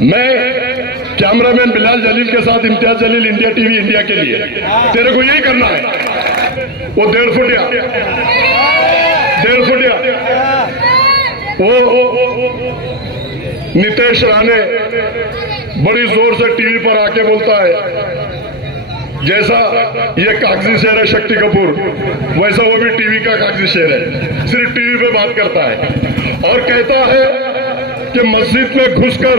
मैं कैमरामैन बिलाल जलील के साथ Imtiaz Jaleel, India TV India के लिए, तेरे को यही करना है। वो 1.5 फुटिया वो नितेश राणे बड़ी जोर से टीवी पर आके बोलता है, जैसा ये कागजी शेर है शक्ति कपूर, वैसा वो भी टीवी का कागजी शेर है, सिर्फ टीवी पे बात करता है और कहता है कि मस्जिद में घुसकर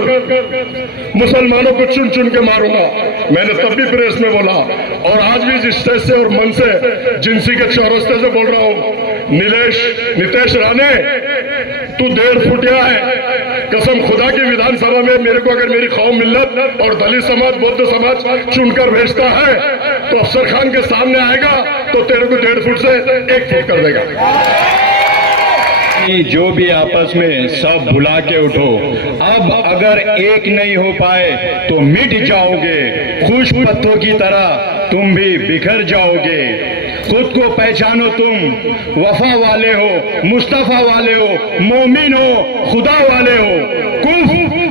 मुसलमानों को चुन चुन के मारूंगा। मैंने तब भी प्रेस में बोला और आज भी जिस स्टेज से और मन से जिंसी के चौरस्ते से बोल रहा हूं, नितेश राणे तू 1.5 फुटिया है। कसम खुदा की विधानसभा में मेरे को अगर मेरी कौम मिल्लत और दलित समाज बौद्ध समाज चुनकर भेजता है तो अफसर खान के सामने आएगा तो तेरे को 1.5 फुट से 1 फुट कर देगा। जो भी आपस में सब भुला के उठो, अब अगर एक नहीं हो पाए तो मिट जाओगे, खुश पत्तों की तरह तुम भी बिखर जाओगे। खुद को पहचानो, तुम वफा वाले हो, मुस्तफा वाले हो, मोमिन हो, खुदा वाले हो। कुफ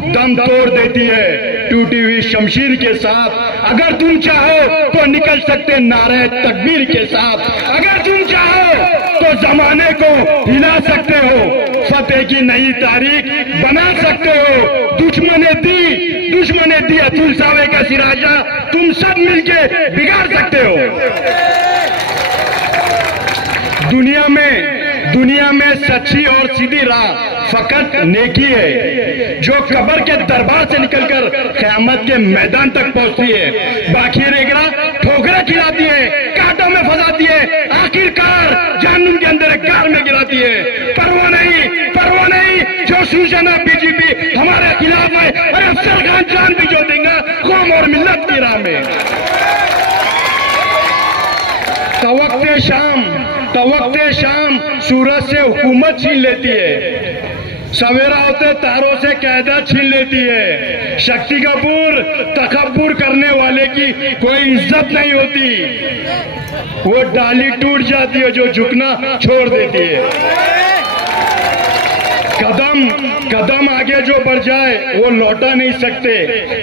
दम तोड़ देती है टूटी हुई शमशीर के साथ। अगर तुम चाहो तो निकल सकते नारे तकबीर के साथ। अगर तुम चाहो तो जमाने को हिला सकते हो, फतेह की नई तारीख बना सकते हो। दुश्मने दी अतुल सावे का सिराजा तुम सब मिलके बिगाड़ सकते हो। दुनिया में सच्ची और सीधी राह फकत नेकी है, जो कब्र के दरबार से निकलकर क़यामत के मैदान तक पहुंचती है। बाकी रेगरा ठोकरा खिलाती है, कांटों में फंसाती है, आखिरकार जहन्नुम के अंदर एक कार में गिराती है। परवाह नहीं जो सूचना बीजेपी हमारे खिलाफ है, अरे अफसर खान जान भी जो देंगे कौम और मिल्लत की राह में। तवक्ते शाम सूरज से हुकूमत छीन लेती है, सवेरा होते तारों से कायदा छीन लेती है। शक्ति कपूर तकब्बुर करने वाले की कोई इज्जत नहीं होती, वो डाली टूट जाती है जो झुकना छोड़ देती है। कदम आगे जो बढ़ जाए वो लौटा नहीं सकते,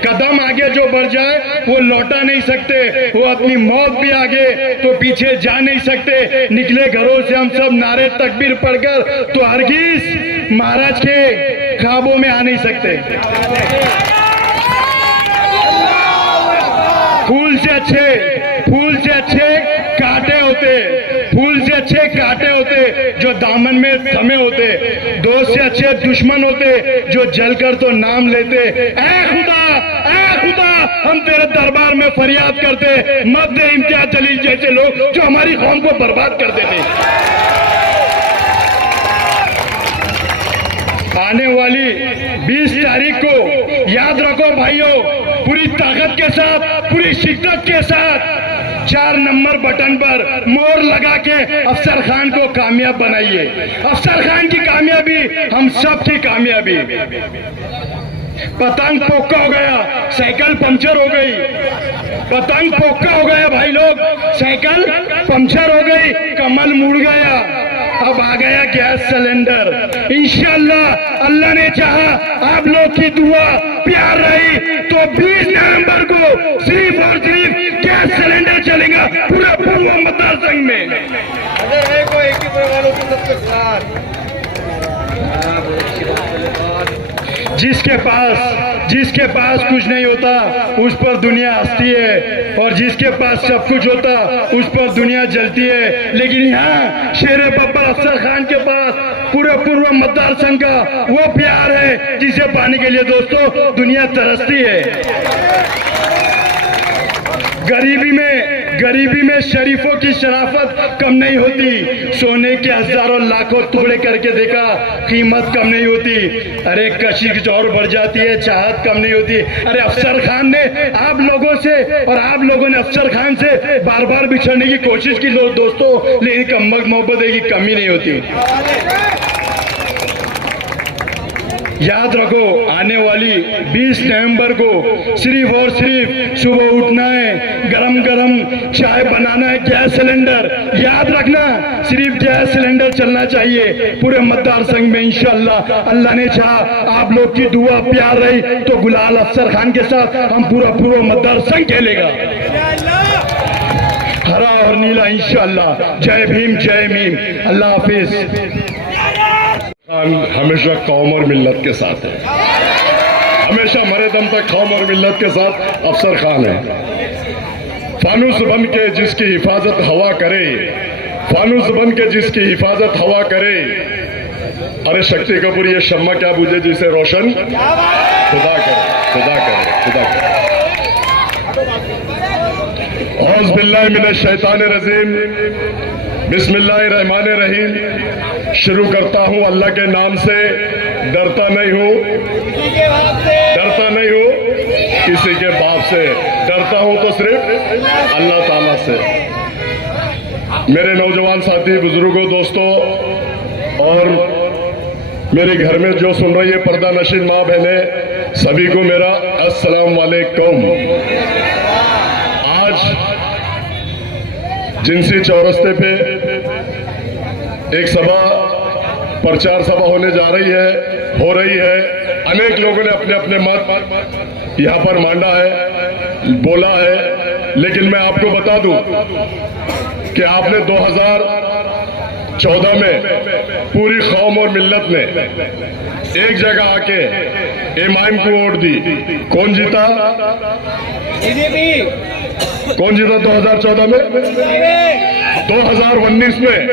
कदम आगे जो बढ़ जाए वो लौटा नहीं सकते। वो अपनी मौत भी आगे तो पीछे जा नहीं सकते। निकले घरों से हम सब नारे तकबीर पढ़कर तो हरगिज महाराज के ख्वाबों में आ नहीं सकते। फूल से अच्छे कांटे होते जो दामन में थमे होते। दोस्त से अच्छे दुश्मन होते जो जलकर तो नाम लेते। ऐ खुदा हम तेरे दरबार में फरियाद करते, मत दे इम्तियाज जलील जैसे लोग जो हमारी कौम को बर्बाद कर देते। आने वाली 20 तारीख को याद रखो भाइयों, पूरी ताकत के साथ, पूरी शिद्दत के साथ 4 नंबर बटन पर मोहर लगा के अफसर खान को कामयाब बनाइए। अफसर खान की कामयाबी हम सब की कामयाबी। पतंग पोका हो गया, साइकिल पंचर हो गई। पतंग पोका हो गया भाई लोग, साइकिल पंचर हो गई, कमल मुड़ गया, अब आ गया गैस सिलेंडर। इंशाअल्लाह अल्लाह ने चाहा, आप लोग की दुआ प्यार रही तो 20 नवंबर को सिर्फ और सिर्फ गैस सिलेंडर चलेगा पूरा पूर्व मतदार संघ में। जिसके पास कुछ नहीं होता उस पर दुनिया हंसती है, और जिसके पास सब कुछ होता उस पर दुनिया जलती है। लेकिन यहाँ शेर बब्बर अफसर खान के पास पूरे पूर्व मतदार संघ का वो प्यार है जिसे पाने के लिए दोस्तों दुनिया तरसती है। गरीबी में शरीफों की शराफत कम नहीं होती। सोने के हजारों लाखों टुकड़े करके देखा, कीमत कम नहीं होती। अरे कशिश और बढ़ जाती है, चाहत कम नहीं होती। अरे अफसर खान ने आप लोगों से और आप लोगों ने अफसर खान से बार बार बिछड़ने की कोशिश की दोस्तों, लेकिन मोहब्बत की कमी नहीं होती। याद रखो, आने वाली 20 नवंबर को सिर्फ और सिर्फ सुबह उठना है, गरम गरम चाय बनाना है, गैस सिलेंडर याद रखना, सिर्फ गैस सिलेंडर चलना चाहिए पूरे मतदार संघ में। इंशाअल्लाह अल्लाह ने चाहा, आप लोग की दुआ प्यार रही तो गुलाल अफसर खान के साथ हम पूरा मतदार संघ खेलेगा, हरा और नीला इंशाअल्लाह। जय भीम, जय भीम, अल्लाह हाफिज। खान हमेशा कौम और मिल्लत के साथ है, हमेशा मरे दम तक कौम और मिल्लत के साथ अफसर खान है। फानूस बन के जिसकी हिफाजत हवा करे, फानूस बन के जिसकी हिफाजत हवा करे। अरे शक्ति कपूर, ये शम्मा क्या बुझे जिसे रोशन खुदा करे, खुदा करे, खुदा करे। औज़ बिल्लाहि मिनश शैतानिर रजीम, बिस्मिल्लाहिर रहमानिर रहीम। शुरू करता हूं अल्लाह के नाम से। डरता नहीं हूं, डरता नहीं हूं किसी के बाप से, डरता हूं तो सिर्फ अल्लाह ताला से। मेरे नौजवान साथी, बुजुर्गों, दोस्तों और मेरे घर में जो सुन रही है पर्दा नशीन माँ बहनें, सभी को मेरा अस्सलाम वालेकुम। आज जिनसी चौरस्ते पे एक सभा, प्रचार सभा होने जा रही है, हो रही है। अनेक लोगों ने अपने अपने मत यहाँ पर मांडा है, बोला है, लेकिन मैं आपको बता दूं कि आपने 2014 में पूरी कौम और मिल्लत ने एक जगह आके इमाम को वोट दी। कौन जीता? कौन जीता 2014 में? 2019 में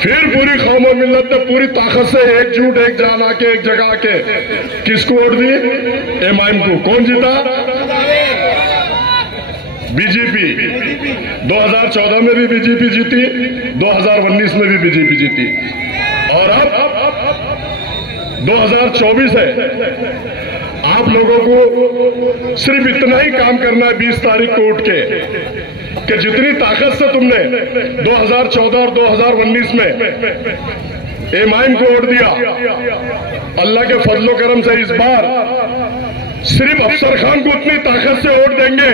फिर पूरी कौम और मिल्लत ने पूरी ताकत से एकजुट, एक जान आके एक जगह आके किसको वोट दी? इमाम को। कौन जीता? बीजेपी। 2014 में भी बीजेपी जीती, 2019 में भी बीजेपी जीती, और अब 2024 है। आप लोगों को सिर्फ इतना ही काम करना है 20 तारीख को उठ के, कि जितनी ताकत से तुमने 2014 और 2019 में इमाम को वोट दिया, अल्लाह के फजलो करम से इस बार सिर्फ अफसर खान को उतनी ताकत से वोट देंगे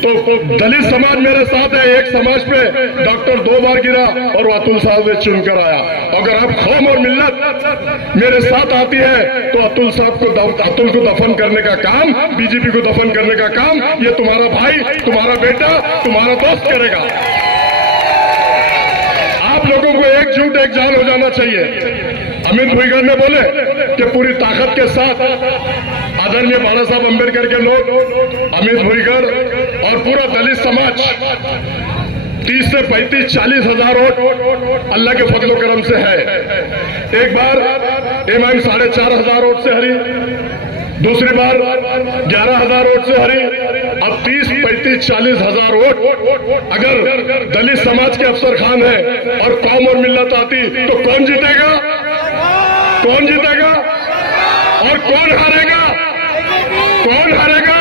तो दलित समाज मेरे साथ है। एक समाज पे डॉक्टर 2 बार गिरा और अतुल साहब ने चुनकर आया। अगर अब कौम और मिल्लत मेरे साथ आती है तो अतुल साहब को, अतुल को दफन करने का काम, बीजेपी को दफन करने का काम ये तुम्हारा भाई, तुम्हारा बेटा, तुम्हारा दोस्त करेगा। आप लोगों को एकजुट, एक जान हो जाना चाहिए। अमित भुईगर ने बोले कि पूरी ताकत के साथ आदरणीय बाबा साहब अम्बेडकर के लोग, अमित भुईगर और पूरा दलित समाज 30 से 35, 40 हजार वोट अल्लाह के फजलो करम से है। एक बार इमाम 4,500 वोट से हरी, दूसरी बार 11,000 वोट से हरी, अब 30, 35, 40 हजार वोट अगर दलित समाज के अफसर खान है और कौम और मिल्लत आती तो कौन जीतेगा? कौन जीतेगा और कौन हारेगा? कौन हारेगा?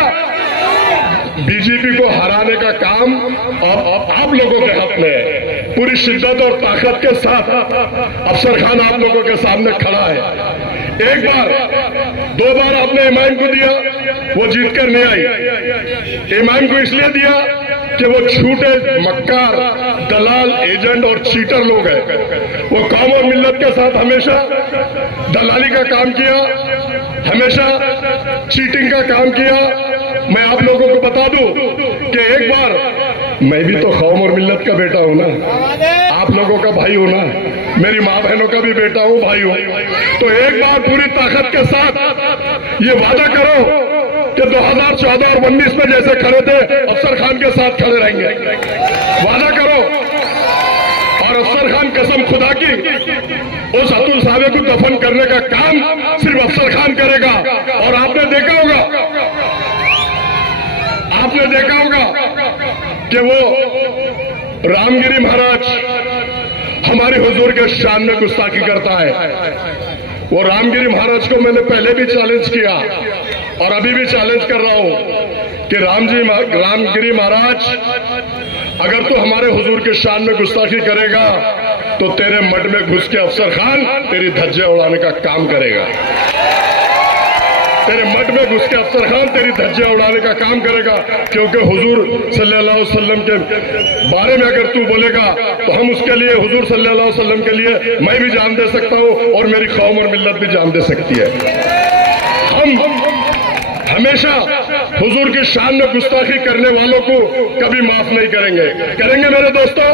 बीजेपी को हराने का काम अब आप लोगों के हाथ में है। पूरी शिद्दत और ताकत के साथ अफसर खान आप लोगों के सामने खड़ा है। एक बार, 2 बार आपने इमाम को दिया, वो जीतकर नहीं आई। इमाम को इसलिए दिया कि वो झूठे, मक्कार, दलाल, एजेंट और चीटर लोग हैं। वो कौम और मिल्लत के साथ हमेशा दलाली का काम किया, हमेशा चीटिंग का काम किया। मैं आप लोगों को बता दूं कि एक बार मैं भी तो कौम और मिल्लत का बेटा हूं ना, आप लोगों का भाई हूं ना, मेरी माँ बहनों का भी बेटा हूं, भाई हूं। तो एक बार पूरी ताकत के साथ ये वादा करो कि 2014 और 19 में जैसे खड़े थे अफसर खान के साथ खड़े रहेंगे। वादा करो। और अफसर खान कसम खुदा की उस अतुल साहब को दफन करने का काम सिर्फ अफसर खान करेगा। और आपने देखा होगा कि वो रामगिरी महाराज हमारे हुजूर के शान में गुस्ताखी करता है। वो रामगिरी महाराज को मैंने पहले भी चैलेंज किया और अभी भी चैलेंज कर रहा हूं कि रामगिरी महाराज, अगर तू हमारे हुजूर के शान में गुस्ताखी करेगा तो तेरे मठ में घुस के अफसर खान तेरी धज्जे उड़ाने का काम करेगा। तेरे मठ में घुस के अफसर खान तेरी धज्जे उड़ाने का काम करेगा, क्योंकि हुजूर सल्लल्लाहु अलैहि वसल्लम के बारे में अगर तू बोलेगा तो हम उसके लिए, हुजूर सल्लल्लाहु अलैहि वसल्लम के लिए मैं भी जान दे सकता हूं और मेरी कौम और मिल्लत भी जान दे सकती है। हम हमेशा हुजूर की शान में गुस्ताखी करने वालों को कभी माफ नहीं करेंगे मेरे दोस्तों।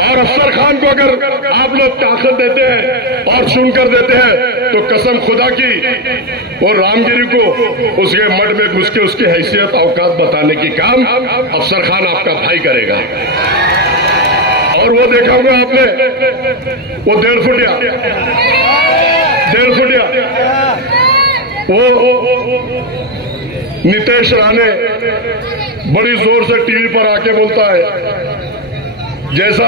और अफसर खान को अगर आप लोग ताकत देते हैं और चुनकर देते हैं तो कसम खुदा की वो रामगिरी को उसके मठ में घुस के उसकी हैसियत औकात बताने की काम अफसर खान आपका भाई करेगा। और वो देखा होगा आपने, वो 1.5 फुटिया वो नितेश राणे बड़ी जोर से टीवी पर आके बोलता है जैसा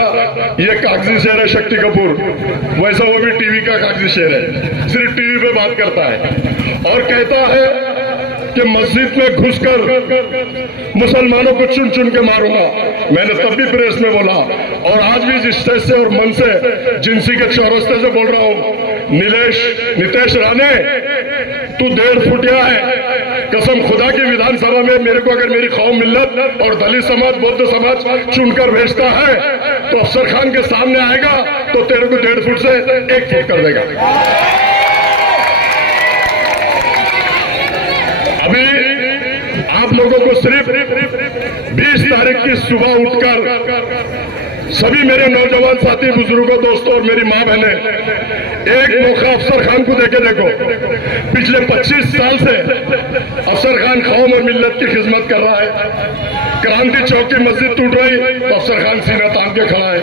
ये कागजी शेर है शक्ति कपूर, वैसा वो भी टीवी का कागजी शेर है। सिर्फ टीवी पे बात करता है और कहता है कि मस्जिद में घुसकर मुसलमानों को चुन चुन के मारूंगा। मैंने तब भी प्रेस में बोला और आज भी जिस स्टेज से और मन से जिंसी के चौरस्ते से बोल रहा हूं, नितेश राणे तू 1.5 फुटिया है। कसम खुदा की विधानसभा में मेरे को अगर मेरी कौम मिल्लत और दलित समाज, बौद्ध समाज चुनकर भेजता है तो अफसर खान के सामने आएगा तो तेरे को 1.5 फुट से 1 फुट कर देगा। अभी आप लोगों को सिर्फ 20 तारीख की सुबह उठकर सभी मेरे नौजवान साथी, बुजुर्गों, दोस्तों और मेरी माँ बहने एक मौका अफसर खान को देके देखो। पिछले 25 साल से अफसर खान कौम और मिल्लत की खिदमत कर रहा है। क्रांति चौक की मस्जिद टूट रही तो अफसर खान सीना तान के खड़ा है।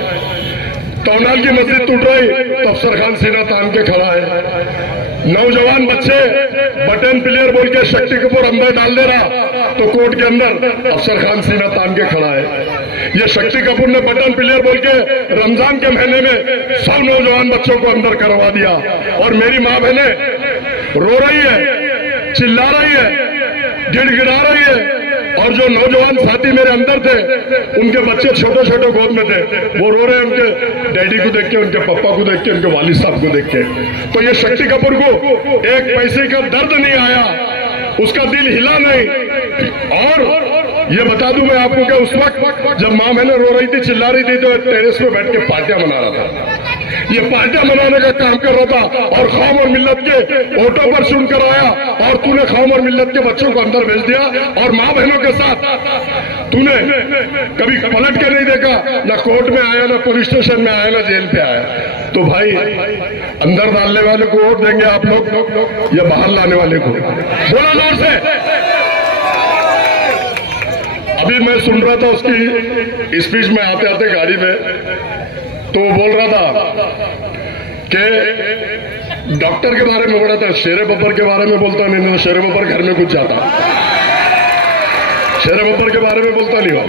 टोनाल की मस्जिद टूट रही तो अफसर खान सीना तान के खड़ा है। नौजवान बच्चे बटन प्लेयर बोल के शक्ति कपूर अंदर डाल दे रहा तो कोर्ट के अंदर अफसर खान सीना तान के खड़ा है। ये शक्ति कपूर ने बटन प्लेयर बोल के रमजान के महीने में 100 नौजवान बच्चों को अंदर करवा दिया। और मेरी माँ बहने रो रही है, चिल्ला रही है, गिड़गिड़ा रही है। और जो नौजवान साथी मेरे अंदर थे उनके बच्चे छोटे छोटे गोद में थे, वो रो रहे हैं उनके डैडी को देख के, उनके पापा को देख के, उनके वालिद साहब को देख के। तो ये शक्ति कपूर को 1 पैसे का दर्द नहीं आया, उसका दिल हिला नहीं। और ये बता दूं मैं आपको कि उस वक्त जब माँ बहने रो रही थी, चिल्ला रही थी, तो टेरेस पे बैठ के पार्टियां मना रहा था। ये पार्टियां मनाने का काम कर रहा था और कौम और मिल्लत के वोटों पर चुनकर आया और तूने कौम और मिल्लत के बच्चों को अंदर भेज दिया और माँ बहनों के साथ तूने कभी पलट के नहीं देखा, ना कोर्ट में आया, ना पुलिस स्टेशन में आया, ना जेल पे आया। तो भाई अंदर डालने वाले को वोट देंगे आप लोग या बाहर लाने वाले को? बोला जोर से। अभी मैं सुन रहा था उसकी स्पीच में आते आते गाड़ी में, तो वो बोल रहा था कि डॉक्टर के बारे में बोल रहा था, शेरे बब्बर के बारे में बोलता नहीं, तो शेरे बब्बर घर में घुस जाता। शेरे बब्बर के बारे में बोलता नहीं हो,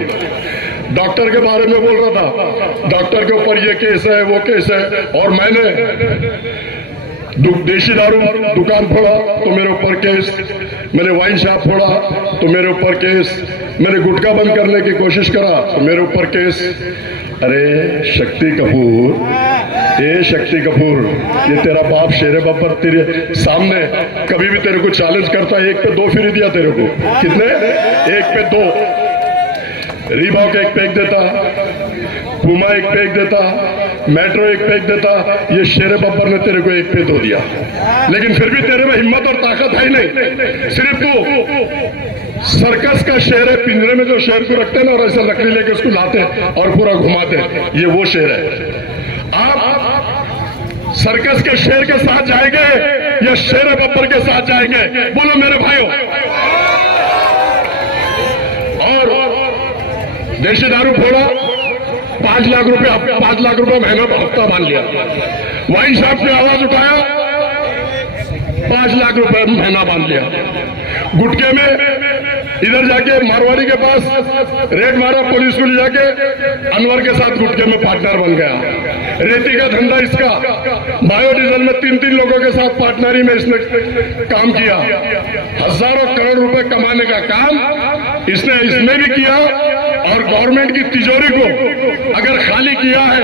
डॉक्टर के बारे में बोल रहा था। डॉक्टर के ऊपर ये केस है, वो केस है, और मैंने देशी दारू दुकान फोड़ा तो मेरे ऊपर केस, मैंने वाइन शॉप फोड़ा तो मेरे ऊपर केस, मैंने गुटखा बंद करने की कोशिश करा तो मेरे ऊपर केस। अरे शक्ति कपूर, ये शक्ति कपूर, ये तेरा बाप शेरे बब्बर तेरे सामने कभी भी तेरे को चैलेंज करता है, 1 पे 2 फ्री दिया तेरे को। कितने? 1 पे 2। रीबॉक 1 पैक देता, पुमा 1 पैक देता, मेट्रो 1 पैक देता। ये शेरे बब्बर ने तेरे को 1 पे 2 दिया, लेकिन फिर भी तेरे में हिम्मत और ताकत है ही नहीं। सिर्फ तू सर्कस का शेर है, पिंजरे में जो शेर को रखते हैं ना और ऐसा लकड़ी लेके उसको लाते हैं और पूरा घुमाते हैं, ये वो शेर है। आप सर्कस के शेर के साथ जाएंगे या शेर बब्बर के साथ जाएंगे? बोलो मेरे भाइयों। और देशी दारू फोड़ा, 5 लाख रुपए महीना का हफ्ता बांध लिया। वाइन शॉप ने आवाज उठाया, 5 लाख रुपए महीना बांध लिया। गुटके में इधर जाके मारवाड़ी के पास रेड मारा, पुलिस को ले जाके अनवर के साथ गुटके में पार्टनर बन गया। रेती का धंधा इसका, बायोडीजल में 3 लोगों के साथ पार्टनरी में इसने काम किया। हजारों करोड़ रुपए कमाने का काम इसने इसमें भी किया और गवर्नमेंट की तिजोरी को अगर खाली किया है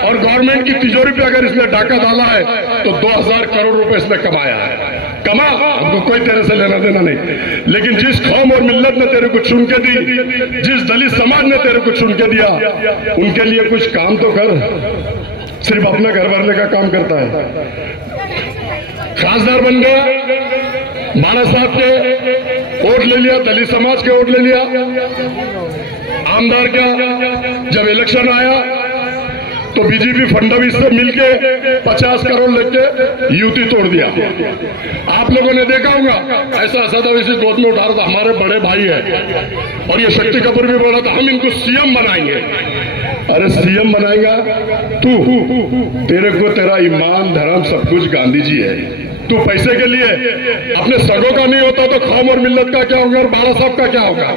और गवर्नमेंट की तिजोरी पे अगर इसने डाका डाला है तो 2000 करोड़ रुपए इसने कमाया है। कमा, हमको कोई तेरे से लेना देना नहीं, लेकिन जिस कौम और मिल्लत ने तेरे को चुन के दी, जिस दलित समाज ने तेरे को चुन के दिया, उनके लिए कुछ काम तो कर। सिर्फ अपना घर भरने का काम करता है। खासदार बन गया, बाला साहब के वोट ले लिया, दलित समाज के वोट ले लिया। आमदार का जब इलेक्शन आया तो बीजेपी फडणवीस से मिलके 50 करोड़ लेके यूटी तोड़ दिया। आप लोगों ने देखा होगा, ऐसा असदविसी गोद में उठा रहा था, हमारे बड़े भाई है। और ये शक्ति कपूर भी बोला था हम इनको सीएम बनाएंगे। अरे सीएम बनाएगा तू? तेरे को तेरा ईमान धर्म सब कुछ गांधी जी है। तू पैसे के लिए अपने सगों का नहीं होता तो कौम और मिल्लत का क्या होगा और बाला साहब का क्या होगा?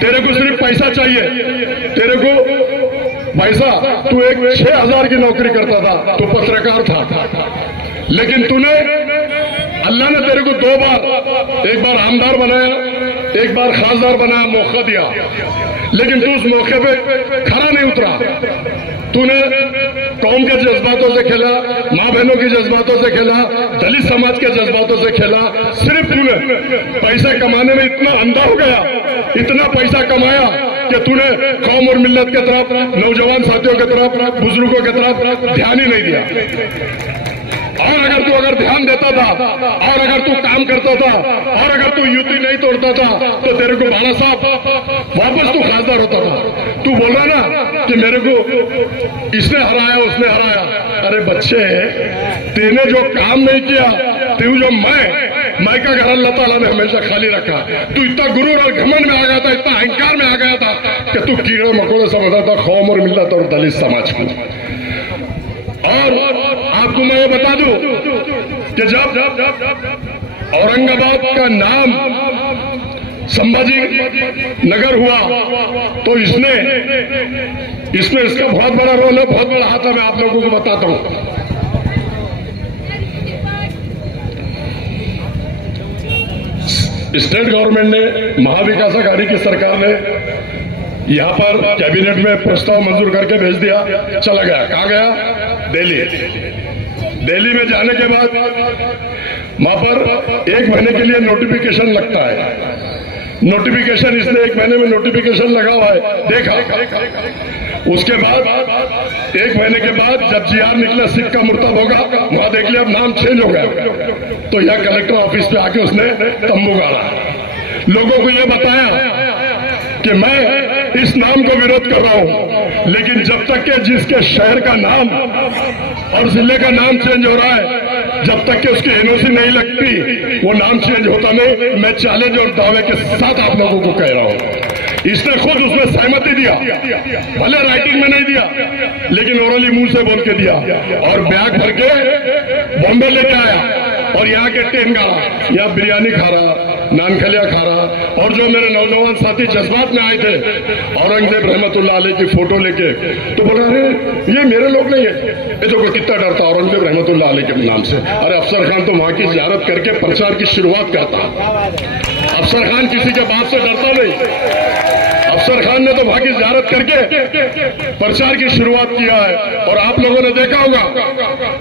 तेरे को सिर्फ पैसा चाहिए। तेरे को पैसा, तू एक 6000 की नौकरी करता था, तू पत्रकार था, लेकिन तूने, अल्लाह ने तेरे को 2 बार, एक बार आमदार बनाया, एक बार खासदार बनाया, मौका दिया, लेकिन तू उस मौके पे खरा नहीं उतरा। तूने कौम के जज्बातों से खेला, माँ बहनों के जज्बातों से खेला, दलित समाज के जज्बातों से खेला। सिर्फ तूने पैसे कमाने में इतना अंधा हो गया, इतना पैसा कमाया कि तूने कौम और मिल्लत के तरफ, नौजवान साथियों के तरफ, बुजुर्गों के तरफ ध्यान ही नहीं दिया। और अगर ध्यान देता था, और अगर तू काम करता था, और अगर तू यूटी नहीं तोड़ता था, तो तेरे को बाला साहब वापस तू खासदार होता था। तू बोल रहा ना कि मेरे को इसने हराया, उसने हराया। अरे बच्चे, तेने जो काम नहीं किया, तू जो मैं का घर अल्लाह ताला ने हमेशा खाली रखा। तू इतना गुरूर और घमंड में आ गया था, इतना अहंकार में आ गया था कि तू कीड़े मकोड़े समझता था कौम और मिल्लत और दलित समाज को। और आपको मैं ये बता दूं कि जब औरंगाबाद का नाम संभाजी नगर हुआ तो इसमें इसका बहुत बड़ा रोल है, बहुत बड़ा हाथ है। मैं आप लोगों को बताता हूं। स्टेट गवर्नमेंट ने, महाविकास आघाड़ी की सरकार ने यहाँ पर कैबिनेट में प्रस्ताव मंजूर करके भेज दिया, चला गया। कहाँ गया? दिल्ली में जाने के बाद वहां पर 1 महीने के लिए नोटिफिकेशन लगता है। नोटिफिकेशन इसलिए 1 महीने में नोटिफिकेशन लगा हुआ है, देखा। उसके बाद 1 महीने के बाद जब जीआर निकला, सिक्का मुर्तब होगा, वहां देख लिया अब नाम चेंज हो गया। तो यह कलेक्टर ऑफिस पे आके उसने तंबू गाड़ा, लोगों को यह बताया कि मैं इस नाम को विरोध कर रहा हूं, लेकिन जब तक के जिसके शहर का नाम और जिले का नाम चेंज हो रहा है, जब तक कि उसकी एनओसी नहीं लगती, वो नाम चेंज होता नहीं। मैं चैलेंज और दावे के साथ आप लोगों को कह रहा हूं, इसने खुद उसमें सहमति दिया, भले राइटिंग में नहीं दिया, लेकिन ओरली मुंह से बोल के दिया। और बैग भर के बॉम्बे लेके आया और यहाँ के टेंगाड़ा, यहाँ बिरयानी खा रहा, नानखलिया खा रहा। और जो मेरे नौजवान साथी जज्बात में आए थे, औरंगजेब रहमतुल्लाह अलैह की फोटो लेके, तो बोल रहे ये मेरे लोग नहीं है। ये तो कितना डरता औरंगजेब रहमतुल्लाह अलैह के नाम से। अरे अफसर खान तो वहां की जियारत करके प्रचार की शुरुआत करता। अफसर खान किसी के बाप से डरता नहीं। अफसर खान ने तो वहां की जियारत करके प्रचार की शुरुआत किया है। और आप लोगों ने देखा होगा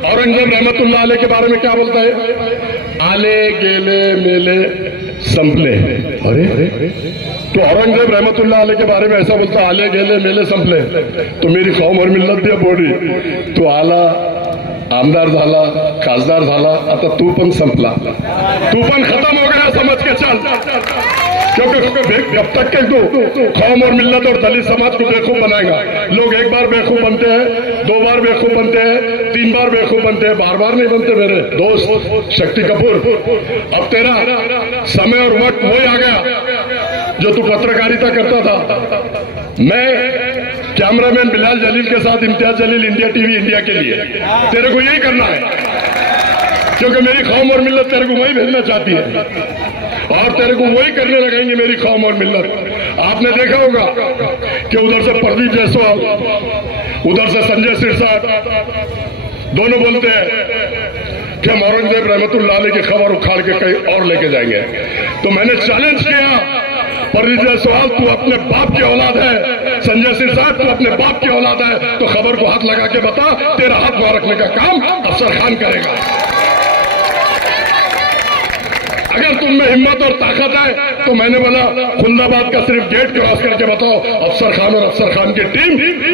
औरंगजेब रहमतुल्लाह अलैह के बारे में क्या बोलता है? आले गेले मेले संपले। अरे तो औरंगजेब रहमतुल्लाह अलैह के बारे में ऐसा बोलता, आले गेले मेले संपले। तो मेरी कौम और मिल्लत भी बोली, तो आला आमदार झाला, खासदार झाला, आता तू पण संपला, तू पण खत्म हो गया, समझ के चल। क्योंकि जब तक के तू कौम और मिल्लत और दलित समाज को बेवकूफ बनाएगा, लोग एक बार बेवकूफ बनते हैं, 2 बार बेवकूफ बनते हैं, 3 बार बेवकूफ बनते हैं, बार बार नहीं बनते। मेरे दोस्त शक्ति कपूर, अब तेरा समय और वक्त वही आ गया जो तू पत्रकारिता करता था। मैं कैमरामैन बिलाल जलील के साथ Imtiaz Jaleel, India TV India के लिए, तेरे को यही करना है, क्योंकि मेरी कौम और मिल्लत तेरे को वही भेजना चाहती है और तेरे को वही करने लगेंगे मेरी कौम और मिल्लत। आपने देखा होगा कि उधर से प्रदीप जायसवाल, उधर से संजय सिरसाट, दोनों बोलते हैं कि हम औरंगजेब रहमतुल्लाह अलैह की खबर उखाड़ के कहीं और लेके जाएंगे। तो मैंने चैलेंज किया परिणीत जायसवाल तू अपने बाप की औलाद है, संजय सिरसाट तू अपने बाप की औलाद है, तो खबर को हाथ लगा के बता, तेरा हाथ वहां रखने का काम अफसर खान करेगा। अगर तुम में हिम्मत और ताकत है तो मैंने बोला खुलदाबाद का सिर्फ गेट क्रॉस करके बताओ, अफसर खान और अफसर खान की टीम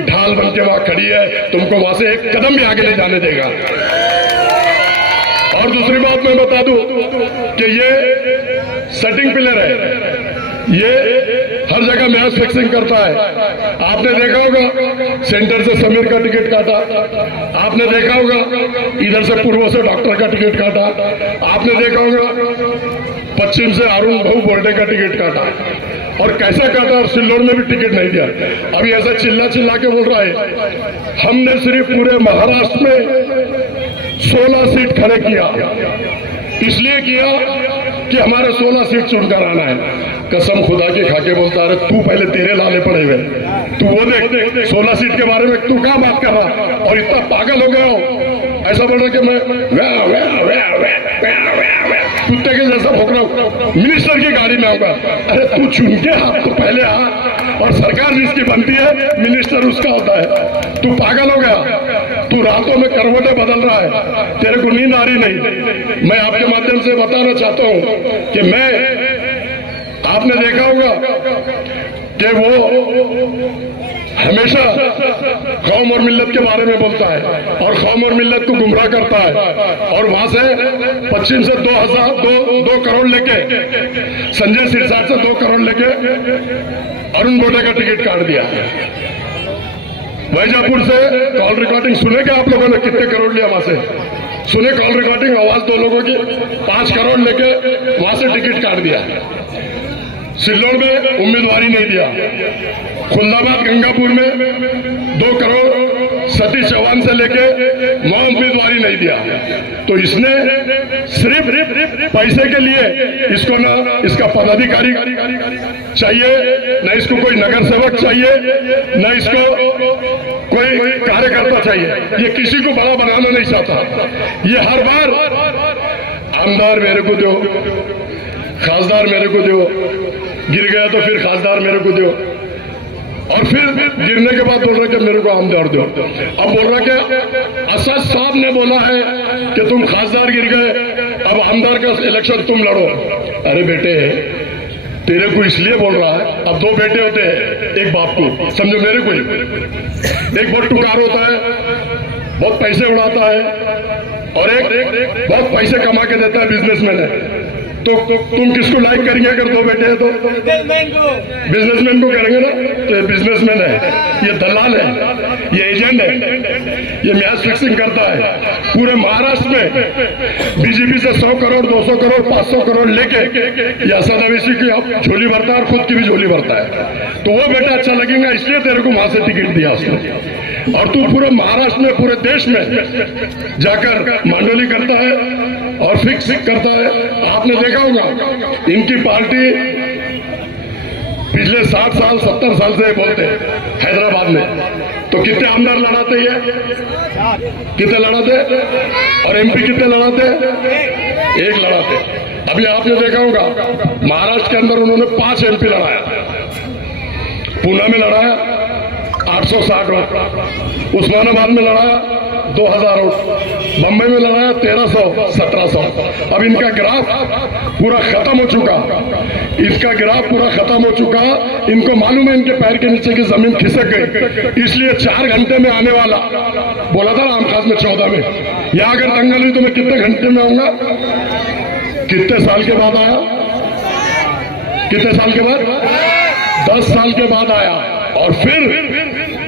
ढाल बन के वहां खड़ी है, तुमको वहां से एक कदम भी आगे नहीं जाने देगा। और दूसरी बात मैं बता दूं कि ये सेटिंग प्लेयर है, ये हर जगह मैच फिक्सिंग करता है। आपने देखा होगा सेंटर से समीर का टिकट काटा, आपने देखा होगा इधर से पूर्व से डॉक्टर का टिकट काटा, आपने देखा होगा पश्चिम से अरुण भाऊ बोर्डे का टिकट काटा, और कैसा काटा, और सिल्लोर में भी टिकट नहीं दिया। अभी ऐसा चिल्ला चिल्ला के बोल रहा है हमने सिर्फ पूरे महाराष्ट्र में 16 सीट खड़े किया, इसलिए किया कि हमारे 16 सीट चुनकर आना है। कसम खुदा की खाके बोलता है तू पहले तेरे लाले पड़े हुए, तू वो देख 16 सीट के बारे में तू क्या बात कर रहा, और इतना पागल हो गया हो, ऐसा बोल रहा कि मैं कुत्ते के जैसा भोग रहा हूँ, मिनिस्टर की गाड़ी में होगा। अरे तू चुन के हाथ तो पहले आ, और सरकार जिसकी बनती है मिनिस्टर उसका होता है। तू पागल हो गया, तू रातों में करवटें बदल रहा है, तेरे को नींद आ रही नहीं। मैं आपके माध्यम से बताना चाहता हूं कि मैं, आपने देखा होगा कि वो हमेशा कौम और मिल्लत के बारे में बोलता है और कौम और मिल्लत को गुमराह करता है, और वहां से पश्चिम से 2 करोड़ लेके, संजय सिरसाट से 2 करोड़ लेके अरुण बोडे का टिकट काट दिया। वैजापुर से कॉल रिकॉर्डिंग सुने क्या आप लोगों ने, कितने करोड़ लिया वहां से, सुने कॉल रिकॉर्डिंग, आवाज 2 लोगों की, 5 करोड़ लेके वहां से टिकट काट दिया। सिल्लोड़ में उम्मीदवारी नहीं दिया, खुलदाबाद गंगापुर में 2 करोड़ सतीश चौहान से लेके वहां उम्मीदवारी नहीं दिया। तो इसने सिर्फ पैसे के लिए, इसको ना इसका पदाधिकारी चाहिए, न इसको कोई नगर सेवक चाहिए, न इसको कोई कार्यकर्ता चाहिए, ये किसी को बड़ा बनाना नहीं चाहता। ये हर बार आमदार मेरे को दो, खासदार मेरे को दो, गिर गया तो फिर खासदार मेरे को दो, और फिर गिरने के बाद बोल रहा कि मेरे को आमदार दो। अब बोल रहा कि असद साहब ने बोला है कि तुम खासदार गिर गए, अब आमदार का इलेक्शन तुम लड़ो। अरे बेटे तेरे को इसलिए बोल रहा है, अब 2 बेटे होते हैं एक बाप को, समझो मेरे को ही, एक बहुत टुकार होता है, बहुत पैसे उड़ाता है, और एक बहुत पैसे कमा के देता है, बिजनेसमैन है। तो तुम किसको लाइक करेंगे अगर 2 बेटे हैं तो? बिजनेसमैन को करेंगे ना, तो ये बिजनेसमैन है, ये दलाल है, ये एजेंट है, ये मैच फिक्सिंग करता है। पूरे महाराष्ट्र में बीजेपी से 100 करोड़ 200 करोड़ 500 करोड़ लेके ये असद अवैसी की अब झोली भरता है, और खुद की भी झोली भरता है। तो वो बेटा अच्छा लगेगा, इसलिए तेरे को वहां से टिकट दिया उसने, और तू पूरे महाराष्ट्र में, पूरे देश में जाकर मांडोली करता है और फिक्स करता है। आपने देखा होगा इनकी पार्टी पिछले 60 साल 70 साल से बोलते हैं हैदराबाद में, तो कितने आमदार लड़ाते हैं, कितने लड़ाते, और एमपी कितने लड़ाते, 1 लड़ाते। अभी आपने देखा होगा महाराष्ट्र के अंदर उन्होंने 5 एमपी लड़ाया, पूना में लड़ाया 860 वोट, उस्मानाबाद में लड़ाया 2000 वोट, बम्बई में लड़ाया 1300 1700। अब इनका ग्राफ पूरा खत्म हो चुका, इसका ग्राफ पूरा खत्म हो चुका। इनको मालूम है इनके पैर के नीचे की जमीन खिसक गई, इसलिए 4 घंटे में आने वाला बोला था ना आमखास में 14 में, यहां अगर दंगल हुई तो मैं कितने घंटे में आऊंगा, कितने साल के बाद आया, कितने साल के बाद, 10 साल के बाद आया। और फिर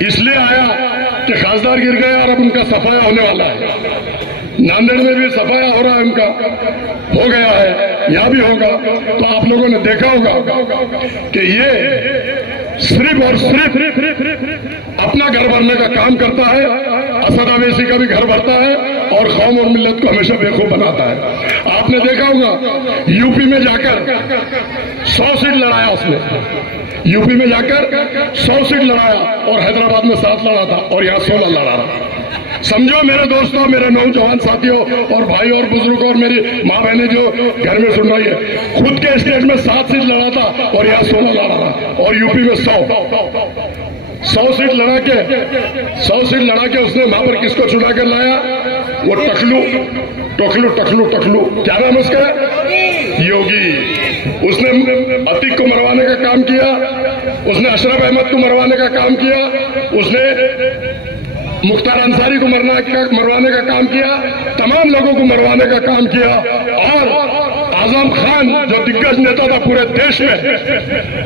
इसलिए आया कि खासदार गिर गया और अब उनका सफाया होने वाला है। नांदेड़ में भी सफाया हो रहा है, उनका हो गया है, यहाँ भी होगा। तो आप लोगों ने देखा होगा कि ये सिर्फ और सिर्फ अपना घर भरने का काम करता है, असद अवैसी का भी घर भरता है, और कौम और मिल्लत को हमेशा बेवकूफ बनाता है। आपने देखा होगा यूपी में जाकर 100 सीट लड़ाया उसने, यूपी में जाकर 100 सीट लड़ाया, और हैदराबाद में 7 लड़ा था, और यहाँ 16 लड़ा रहा। समझो मेरे दोस्तों, मेरे नौजवान साथियों और भाई और बुजुर्गों और मेरी माँ बहनें जो घर में सुन रही है, खुद के स्टेट में 7 सीट लड़ा था और यहाँ 16 लड़ा था और यूपी में 100 सीट लड़ा के उसने वहां पर किसको चुना कर लाया? वो टकलू क्या नाम उसका? योगी। उसने अतीक को मरवाने का काम किया, उसने अशरफ अहमद को मरवाने का काम किया, उसने मुख्तार अंसारी को मरवाने का काम किया, तमाम लोगों को मरवाने का काम किया। और आजम खान जो दिग्गज नेता था पूरे देश में,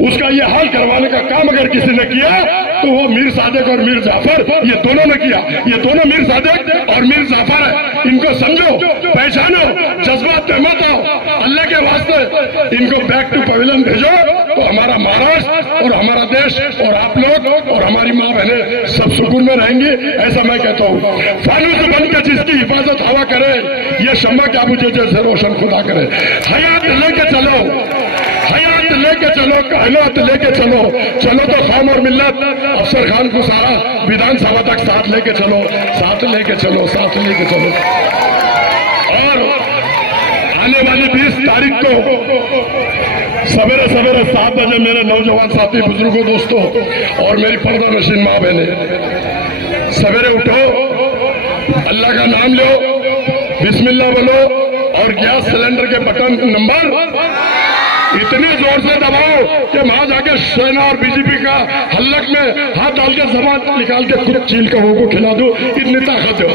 उसका ये हाल करवाने का काम अगर किसी ने किया तो वो मीर सादिक और मीर जाफर, ये दोनों ने किया। ये दोनों मीर सादिक और मीर जाफर है। इनको समझो, पहचानो, जज्बात में मत आओ। अल्लाह के वास्ते इनको बैक टू पवेलियन भेजो तो हमारा महाराष्ट्र और हमारा देश और आप लोग और हमारी माँ बहनें सब सुकून में रहेंगी, ऐसा मैं कहता हूँ। फानूस बन के जिसकी हिफाजत हवा करे, ये शम्मा क्या बुझे जैसे रोशन खुदा करे। हयात लेके चलो, हयात लेके चलो, कायनात लेके चलो। चलो तो कौम और मिल्लत अफसर खान को सारा विधानसभा तक साथ लेके चलो, साथ लेके चलो, साथ लेके चलो। और आने वाली 20 तारीख को सवेरे सवेरे 7 बजे मेरे नौजवान साथी, बुजुर्गों, दोस्तों और मेरी पर्दा नशीन माँ बहने, सवेरे उठो, अल्लाह का नाम लो, बिस्मिल्लाह बोलो और गैस सिलेंडर के बटन नंबर इतने जोर से दबाओ कि वहां जाके सेना और बीजेपी का हल्लक में हाथ डाल के जबान निकाल के कुछ चील कौओं को खिला दो, इतनी ताकत हो।